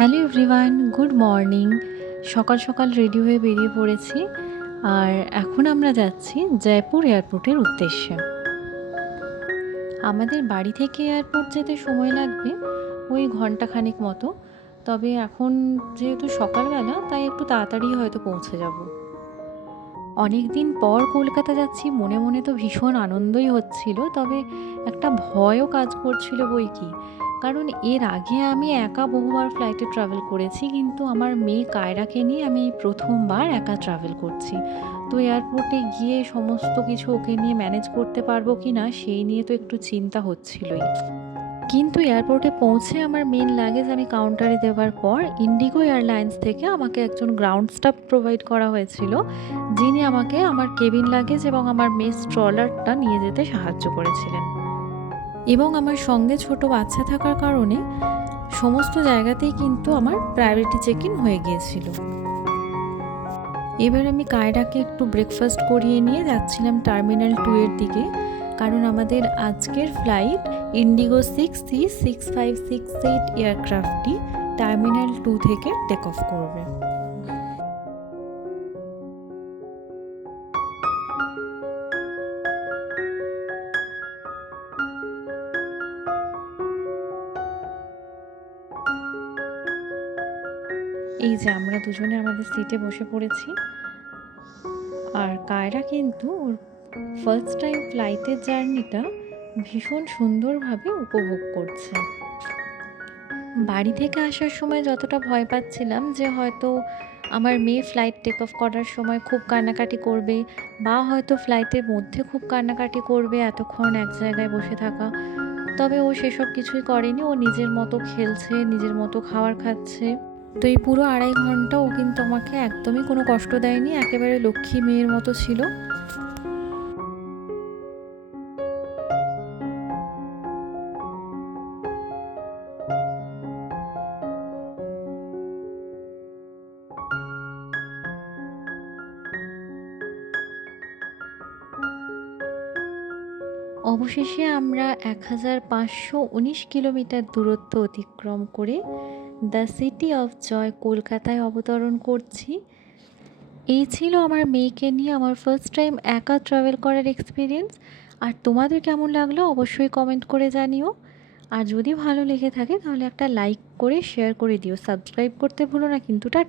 Hello everyone, good morning. সকাল সকাল ready হয়ে বেরিয়ে পড়েছি। আর এখন আমরা যাচ্ছি জয়পুর এয়ারপোর্টের উদ্দেশ্যে। আমাদের বাড়ি থেকে এয়ারপোর্ট যেতে সময় লাগবে ওই ঘন্টাখানেক মতো। তবে এখন যেহেতু সকালবেলা, তাই একটু তাড়াতাড়ি হয়তো পৌঁছে যাব। অনেক দিন পর কলকাতা যাচ্ছি, মনে মনে তো ভীষণ আনন্দই হচ্ছিল, তবে একটা ভয়ও কাজ করছিল বই কি। কারণ এর আগে আমি একা বহুবার ফ্লাইটে ট্রাভেল করেছি, কিন্তু আমার মেয়ে কায়রাকে নিয়ে আমি এই প্রথমবার একা ট্রাভেল করছি। তো এয়ারপোর্টে গিয়ে সমস্ত কিছু ওকে নিয়ে ম্যানেজ করতে পারবো কি না, সেই নিয়ে তো একটু চিন্তা হচ্ছিলই। কিন্তু এয়ারপোর্টে পৌঁছে আমার মেন লাগেজ আমি কাউন্টারে দেওয়ার পর ইন্ডিগো এয়ারলাইন্স থেকে আমাকে একজন গ্রাউন্ড স্টাফ প্রোভাইড করা হয়েছিল, যিনি আমাকে আমার কেবিন লাগেজ এবং আমার মেস ট্রলারটা নিয়ে যেতে সাহায্য করেছিলেন। এবং আমার সঙ্গে ছোট বাচ্চা থাকার কারণে সমস্ত জায়গাতেই কিন্তু আমার প্রায়োরিটি চেক ইন হয়ে গিয়েছিল। এবার আমি কায়রাকে একটু ব্রেকফাস্ট করিয়ে নিয়ে যাচ্ছিলাম টার্মিনাল 2 এর দিকে, কারণ আমাদের আজকের ফ্লাইট ইন্ডিগো 6C6568 এয়ারক্রাফটটি টার্মিনাল 2 থেকে টেক অফ করবে। এই যে আমরা দুজনে আমাদের সিটে বসে পড়েছি, আর কায়রা কিন্তু ওর ফার্স্ট টাইম ফ্লাইটের জার্নিটা ভীষণ সুন্দরভাবে উপভোগ করছে। বাড়ি থেকে আসার সময় যতটা ভয় পাচ্ছিলাম যে হয়তো আমার মেয়ে ফ্লাইট টেক অফ করার সময় খুব কান্নাকাটি করবে, বা হয়তো ফ্লাইটের মধ্যে খুব কান্নাকাটি করবে এতক্ষণ এক জায়গায় বসে থাকা, তবে ও সেসব কিছুই করেনি। ও নিজের মতো খেলছে, নিজের মতো খাবার খাচ্ছে। তো এই পুরো 2.5 ঘন্টা ও কিন্তু আমাকে একদমই কোনো কষ্ট দেয়নি, একেবারে লক্ষ্মী মেয়ের মতো ছিল। অবশেষে আমরা 1519 কিলোমিটার দূরত্ব অতিক্রম করে দ্য সিটি অফ জয় কলকাতায় অবতরণ করছি। এই ছিল আমার মেয়েকে নিয়ে আমার ফার্স্ট টাইম একা ট্রাভেল করার এক্সপিরিয়েন্স। আর তোমাদের কেমন লাগলো অবশ্যই কমেন্ট করে জানিও। আর যদি ভালো লেগে থাকে তাহলে একটা লাইক করে শেয়ার করে দিও, সাবস্ক্রাইব করতে ভুলো না কিন্তু। টাটা।